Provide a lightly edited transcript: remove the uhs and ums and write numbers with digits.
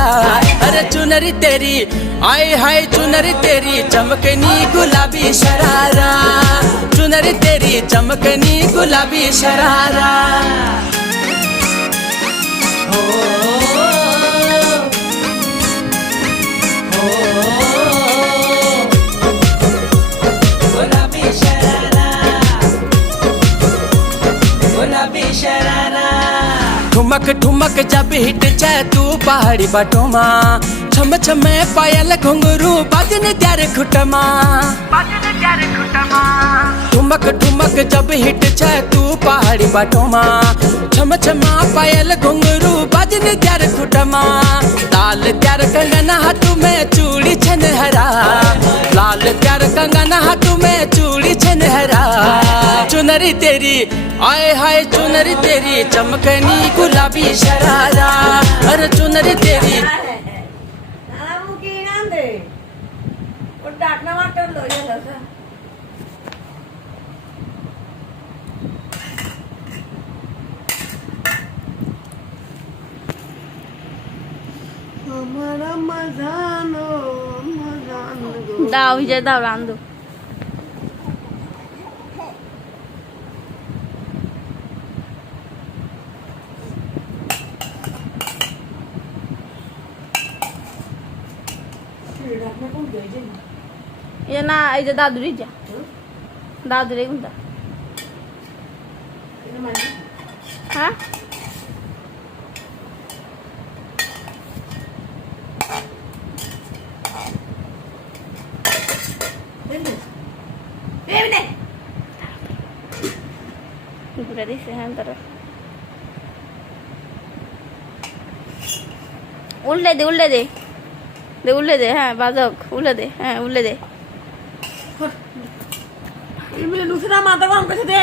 शरारा। अरे चुनरी तेरी आए हाय चुनरी तेरी चमकनी गुलाबी शरारा, चुनरी तेरी चमकनी गुलाबी शरारा। गुलाबी शरारा, गुलाबी शरारा। ठुमक ठुमक जब हिट जाए तू पहाड़ी बटोमा, छम छम पायल घुंघरू बाजन त्यारे खुटमा, ठुमक ठुमक जब हिट जाए तू पहाड़ी बटोमा, छम छम पायल घुंघरू बाजन त्यारे खुटमा। लाल त्यार कंगन हाथों में चूड़ी छन हरा, लाल त्यार कंगन हाथों में चूड़ी छन हरा। चुनरी तेरी आए हाय चुनरी तेरी चमकनी गुलाबी शरारा। अरे चुनरी तेरी দাও ভিজে দাও রান্ধো। ये ना এই যে দাদুরি যা দাদুরে কোনটা হ্যাঁ ঘুরে দিছে হ্যাঁ তারা উল্টে দে উল্টে দে দে উল্টে দে হ্যাঁ বাজক উল্টে দে হ্যাঁ উল্টে দে दूसरा माता को हमको दे